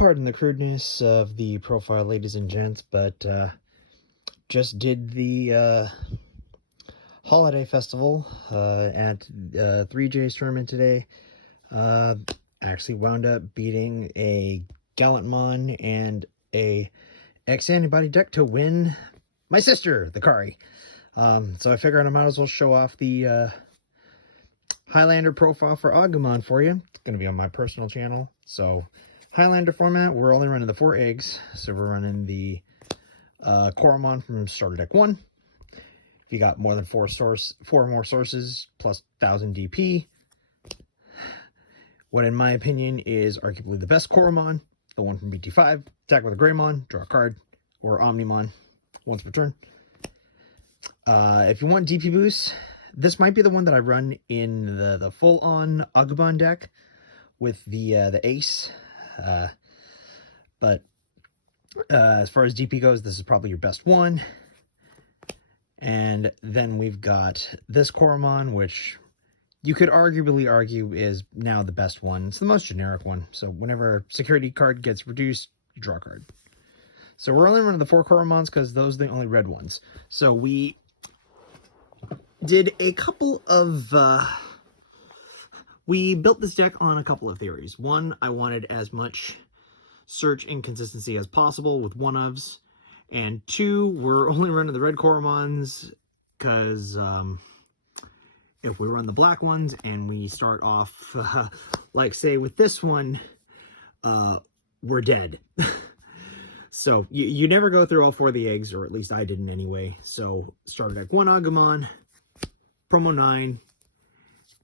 Pardon the crudeness of the profile, ladies and gents, but just did the holiday festival at 3J's tournament today. Actually wound up beating a Gallantmon and a X-Antibody deck to win my sister, the Kari. So I figured I might as well show off the Highlander profile for Agumon for you. It's going to be on my personal channel. So Highlander format, we're only running the 4 eggs. So we're running the Coromon from starter deck 1. If you got more than 4 more sources, plus 1000 DP. What in my opinion is arguably the best Coromon, the one from BT5. Attack with a Greymon, draw a card, or Omnimon once per turn. If you want DP boost, this might be the one that I run in the full-on Agumon deck with the Ace. But as far as DP goes, this is probably your best one. And then we've got this Coromon, which you could arguably argue is now the best one. It's the most generic one. So whenever a security card gets reduced, you draw a card. So we're only running the 4 Coromons because those are the only red ones. So we did a couple of... we built this deck on a couple of theories. One, I wanted as much search inconsistency as possible with one-ofs. And 2, we're only running the red Coromons because if we run the black ones and we start off, like say with this one, we're dead. So you never go through all 4 of the eggs, or at least I didn't anyway. So starter deck 1 Agumon, promo 9,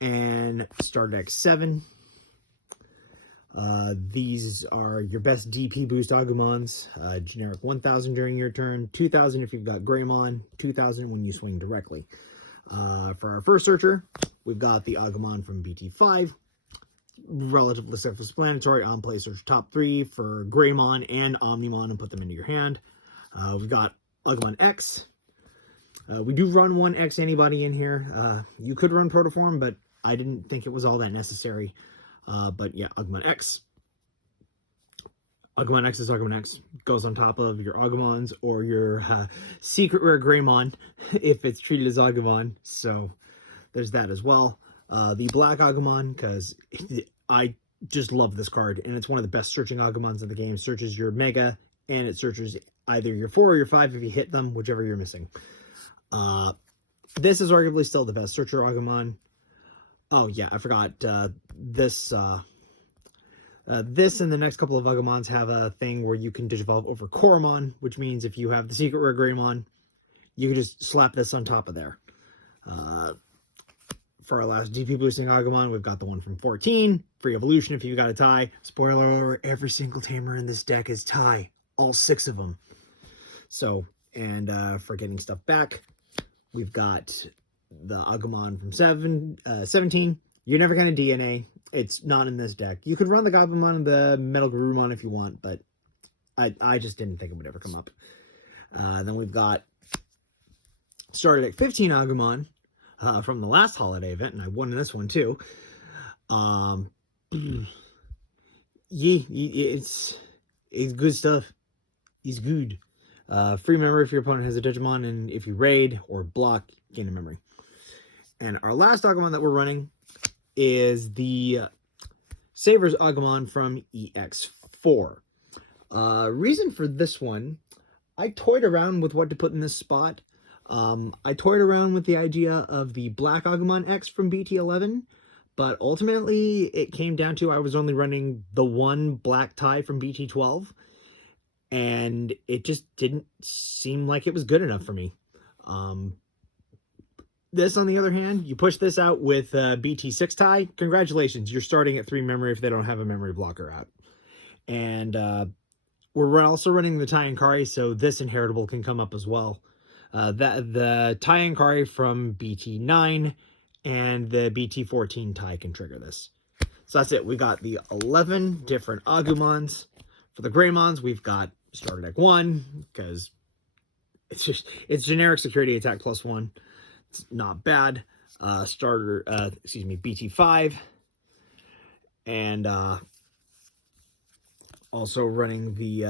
and starter deck 7. These are your best DP boost Agumons. Generic 1000 during your turn, 2000 if you've got Greymon, 2000 when you swing directly. For our first searcher, we've got the Agumon from BT5. Relatively self-explanatory. On play search top 3 for Greymon and Omnimon and put them into your hand. We've got Agumon X. We do run 1 X antibody in here. You could run Protoform, but I didn't think it was all that necessary. But yeah, Agumon X. Agumon X is Agumon X. Goes on top of your Agumons or your secret rare Greymon if it's treated as Agumon. So there's that as well. The black Agumon, because I just love this card, and it's one of the best searching Agumons in the game. Searches your Mega, and it searches either your 4 or your 5 if you hit them, whichever you're missing. This is arguably still the best searcher Agumon. Oh yeah, I forgot, this and the next couple of Agumons have a thing where you can Digivolve over Coromon, which means if you have the secret rare Greymon, you can just slap this on top of there. For our last DP boosting Agumon, we've got the one from 14, free evolution if you got a tie. Spoiler alert, every single tamer in this deck is tie, all 6 of them. So, and for getting stuff back, we've got the Agumon from 17. You're never going to DNA. It's not in this deck. You could run the Goblimon and the Metal Garurumon if you want, but I just didn't think it would ever come up. Then we've got started at 15 Agumon from the last holiday event, and I won in this one too. It's good stuff. It's good. Free memory if your opponent has a Digimon, and if you raid or block, gain a memory. And our last Agumon that we're running is the Savers Agumon from EX4. Reason for this one, I toyed around with what to put in this spot. I toyed around with the idea of the Black Agumon X from BT11, but ultimately it came down to I was only running the 1 black tie from BT12, and it just didn't seem like it was good enough for me. This, on the other hand, you push this out with BT6 tie, congratulations, you're starting at 3 memory if they don't have a memory blocker out. And we're also running the tie and Kari, so this inheritable can come up as well. The tie and Kari from BT9 and the BT14 tie can trigger this. So that's it. We got the 11 different Agumons. For the Greymons, we've got starter deck 1, because it's generic security attack +1. It's not bad. BT5. And Also running the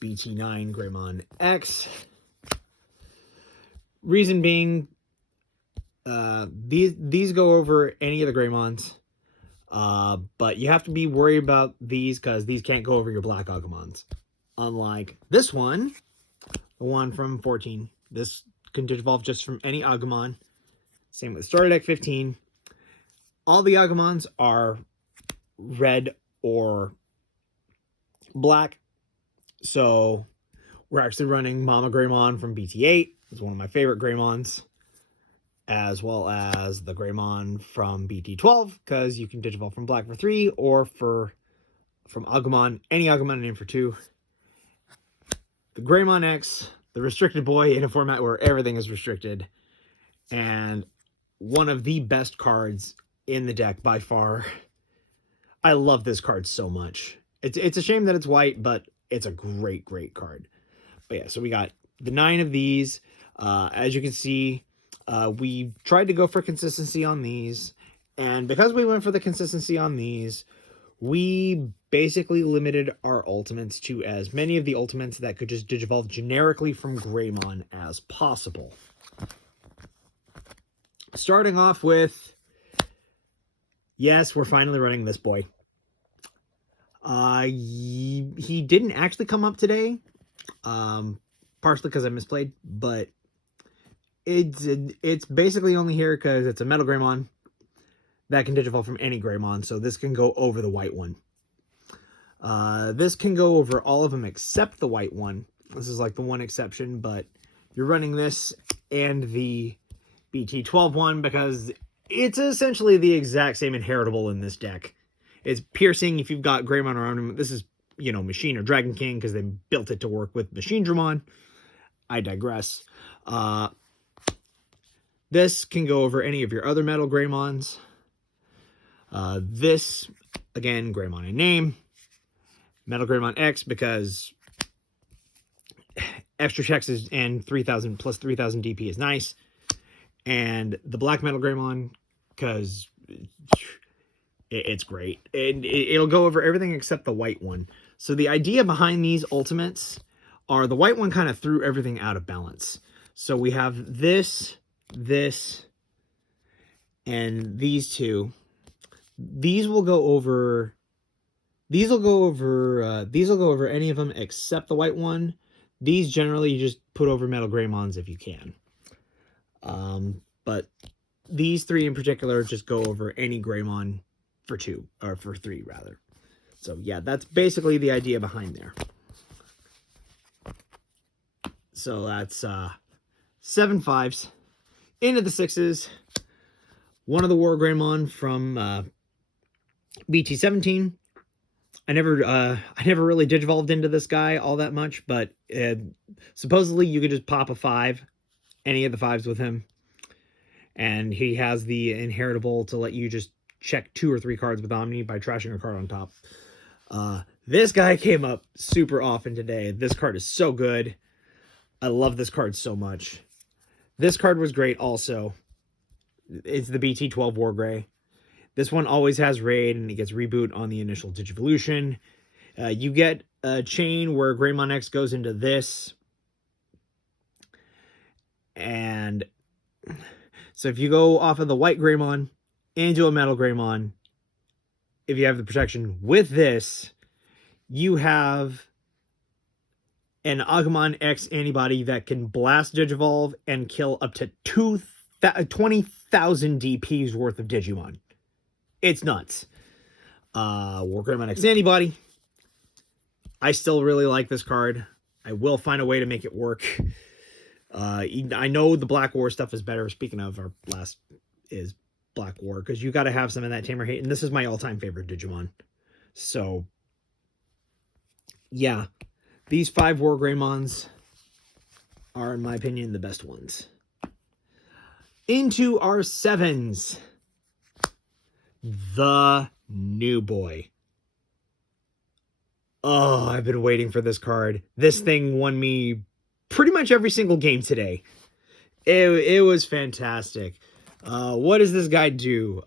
BT9 Greymon X. Reason being, these go over any of the Greymons. But you have to be worried about these because these can't go over your black Agumons. Unlike this one, the one from 14. This can digivolve just from any Agumon. Same with Starter Deck 15. All the Agumons are red or black. So we're actually running Mama Greymon from BT8. It's one of my favorite Greymons. As well as the Greymon from BT12, because you can digivolve from black for 3 or from Agumon, any Agumon in for 2. The Greymon X, the restricted boy in a format where everything is restricted, and one of the best cards in the deck by far. I love this card so much. It's a shame that it's white, but it's a great card. But yeah, so we got the 9 of these. As you can see, we tried to go for consistency on these, and because we went for the consistency on these, we basically limited our ultimates to as many of the ultimates that could just digivolve generically from Greymon as possible. Starting off with, yes, we're finally running this boy. He didn't actually come up today, partially because I misplayed, but it's basically only here because it's a Metal Greymon that can digivolve from any Greymon, so this can go over the white one. This can go over all of them except the white one. This is like the one exception, but you're running this and the BT12 one because it's essentially the exact same inheritable in this deck. It's piercing if you've got Greymon around him. This is, you know, Machine or Dragon King because they built it to work with Machine Dramon. I digress. This can go over any of your other Metal Greymons. This, again, Greymon in name. Metal Greymon X because extra checks is, and 3,000 plus 3,000 DP is nice. And the Black Metal Greymon because it's great. And it'll go over everything except the white one. So the idea behind these ultimates are the white one kind of threw everything out of balance. So we have this, and these two. These will go over any of them except the white one. These generally you just put over Metal Greymons if you can. But these 3 in particular just go over any Greymon for 2, or for 3 rather. So yeah, that's basically the idea behind there. So that's 7 5s into the 6s. One of the WarGreymon from BT17. I never really digivolved into this guy all that much, but supposedly you could just pop a 5, any of the 5s with him, and he has the inheritable to let you just check 2 or 3 cards with Omni by trashing a card on top. This guy came up super often today. This card is so good. I love this card so much. This card was great also. It's the BT12 Wargrey. This one always has raid, and it gets reboot on the initial Digivolution. You get a chain where Greymon X goes into this. And so if you go off of the white Greymon into a Metal Greymon, if you have the protection with this, you have an Agumon X antibody that can blast Digivolve and kill up to 20,000 DPs worth of Digimon. It's nuts. WarGreymon X antibody. I still really like this card. I will find a way to make it work. I know the Black War stuff is better. Speaking of, our last is Black War, because you got to have some in that Tamer Hate, and this is my all-time favorite Digimon. So, yeah. These 5 WarGreymons are, in my opinion, the best ones. Into our 7s. The new boy. Oh, I've been waiting for this card. This thing won me pretty much every single game today. It was fantastic. What does this guy do?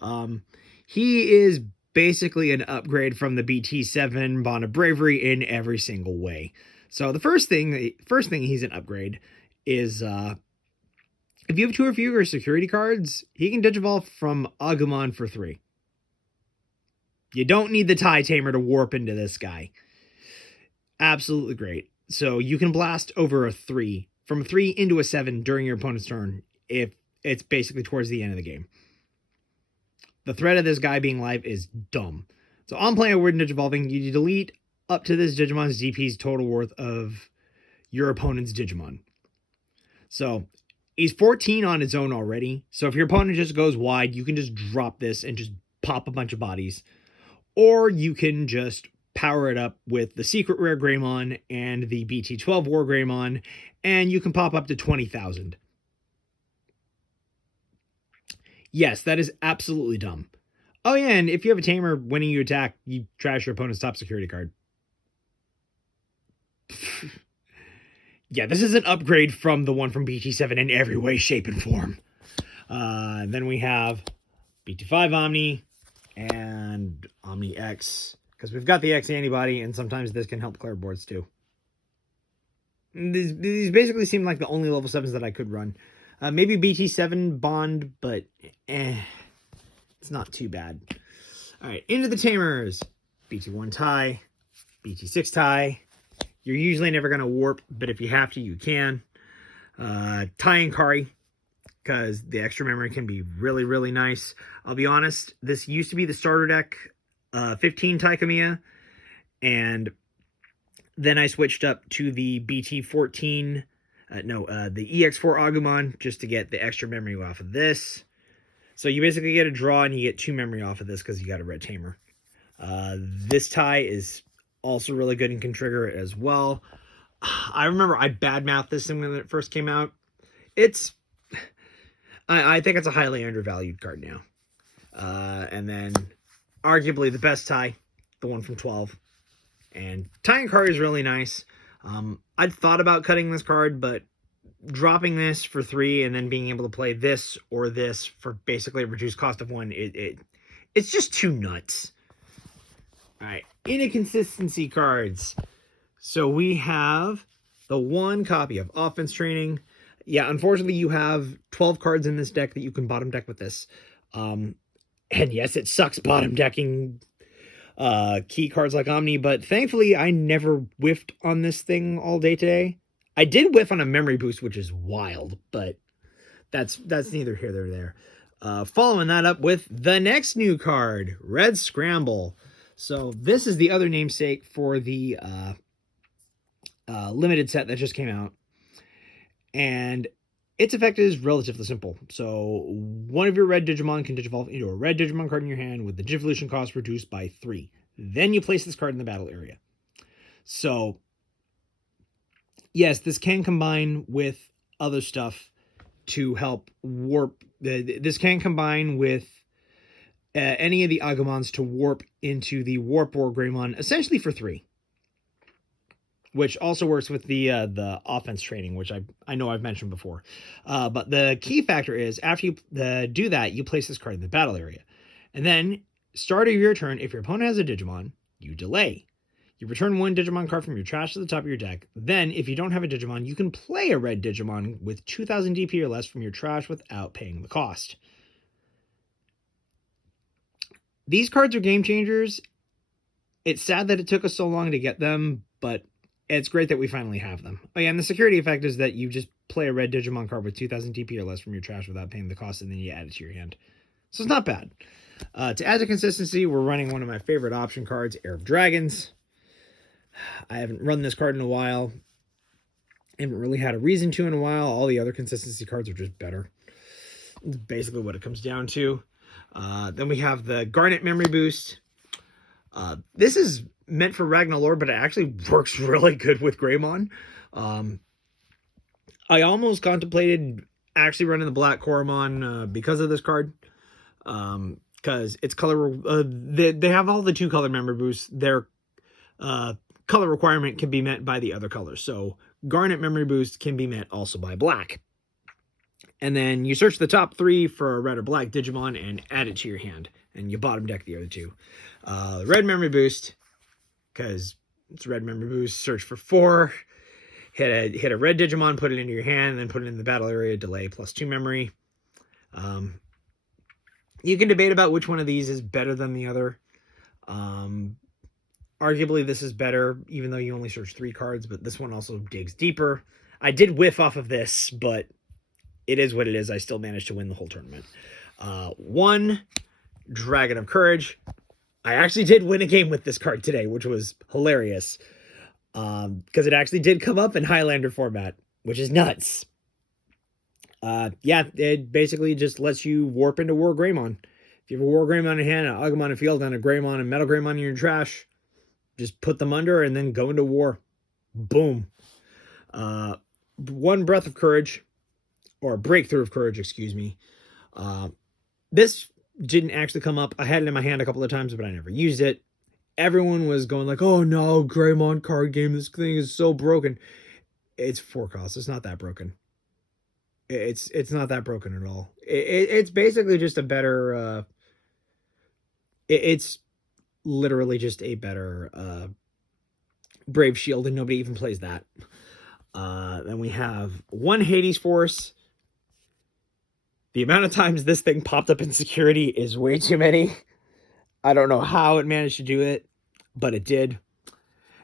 He is basically an upgrade from the BT7 Bond of Bravery in every single way. So the first thing he's an upgrade is if you have 2 or fewer security cards, he can Digivolve from Agumon for 3. You don't need the TIE Tamer to warp into this guy. Absolutely great. So you can blast over a 3, from a 3 into a 7 during your opponent's turn if it's basically towards the end of the game. The threat of this guy being live is dumb. So on playing a word Digivolving, you delete up to this Digimon's DP's total worth of your opponent's Digimon. So he's 14 on his own already. So if your opponent just goes wide, you can just drop this and just pop a bunch of bodies. Or you can just power it up with the secret rare Greymon and the BT12 WarGreymon, and you can pop up to 20,000. Yes, that is absolutely dumb. Oh yeah, and if you have a Tamer, when you attack, you trash your opponent's top security card. Yeah, this is an upgrade from the one from BT7 in every way, shape, and form. Then we have BT5 Omni and Omni X, because we've got the X antibody, and sometimes this can help clear boards too. These basically seem like the only level 7s that I could run. Maybe BT7 Bond, but it's not too bad. All right, into the Tamers. BT1 TIE, BT6 TIE. You're usually never going to warp, but if you have to, you can. TIE and Kari, because the extra memory can be really, really nice. I'll be honest, this used to be the starter deck, 15 TIE Kamiya, and then I switched up to the BT14, the EX4 Agumon, just to get the extra memory off of this. So you basically get a draw, and you get 2 memory off of this because you got a red Tamer. This TIE is also really good and can trigger it as well. I remember I badmouthed this thing when it first came out. I think it's a highly undervalued card now. And then arguably the best TIE, the one from 12. And TIE and Kari is really nice. I'd thought about cutting this card, but dropping this for 3 and then being able to play this or this for basically a reduced cost of 1, it's just too nuts. All right, inconsistency cards. So we have the 1 copy of Offense Training. Yeah, unfortunately, you have 12 cards in this deck that you can bottom deck with this. And yes, it sucks bottom decking key cards like Omni, but thankfully, I never whiffed on this thing all day today. I did whiff on a memory boost, which is wild, but that's neither here nor there. Following that up with the next new card, Red Scramble. So this is the other namesake for the limited set that just came out. And its effect is relatively simple. So one of your red Digimon can Digivolve into a red Digimon card in your hand with the Digivolution cost reduced by 3. Then you place this card in the battle area. So yes, this can combine with other stuff to help warp. This can combine with any of the Agumons to warp into the Warp WarGreymon, essentially for 3. Which also works with the offense training, which I know I've mentioned before. But the key factor is, after you do that, you place this card in the battle area. And then, start of your turn, if your opponent has a Digimon, you delay. You return 1 Digimon card from your trash to the top of your deck. Then, if you don't have a Digimon, you can play a red Digimon with 2,000 DP or less from your trash without paying the cost. These cards are game changers. It's sad that it took us so long to get them, but it's great that we finally have them. Oh yeah, and the security effect is that you just play a red Digimon card with 2,000 DP or less from your trash without paying the cost, and then you add it to your hand. So it's not bad. To add to consistency, we're running one of my favorite option cards, Air of Dragons. I haven't run this card in a while. I haven't really had a reason to in a while. All the other consistency cards are just better. That's basically what it comes down to. Then we have the Garnet Memory Boost. This is meant for Ragnarlord, but it actually works really good with Greymon. I almost contemplated actually running the Black Koromon because of this card. Because it's color... they have all the 2 color memory boosts. Their color requirement can be met by the other colors. So Garnet Memory Boost can be met also by black. And then you search the top 3 for a red or black Digimon and add it to your hand. and you bottom deck the other two. Red memory boost, because it's red memory boost. Search for 4. Hit a red Digimon, put it into your hand, and then put it in the battle area. Delay +2 memory. You can debate about which one of these is better than the other. Arguably, this is better, even though you only search 3 cards, but this one also digs deeper. I did whiff off of this, but it is what it is. I still managed to win the whole tournament. 1, Dragon of Courage. I actually did win a game with this card today, which was hilarious. Because it actually did come up in Highlander format, which is nuts. Yeah, it basically just lets you warp into WarGreymon. If you have a WarGreymon in hand, an Agumon in field, and a Greymon and Metal Greymon in your trash, just put them under and then go into war. Boom. 1 Breath of Courage, or Breakthrough of Courage, excuse me. This didn't actually come up. I had it in my hand a couple of times, but I never used it. Everyone was going like, oh no, Greymon card game, this thing is so broken. It's 4 costs. It's not that broken. It's not that broken at all. It's basically just a better... it's literally just a better Brave Shield, and nobody even plays that. Then we have 1 Hades Force. The amount of times this thing popped up in security is way too many. I don't know how it managed to do it, but it did.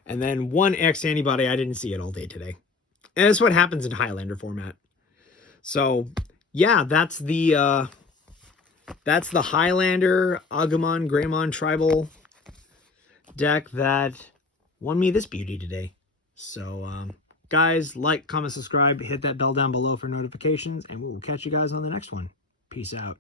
And then 1 X Antibody. I didn't see it all day today. And that's what happens in Highlander format. So, yeah, that's the Highlander Agumon Greymon tribal deck that won me this beauty today. So, guys, like, comment, subscribe, hit that bell down below for notifications, and we will catch you guys on the next one. Peace out.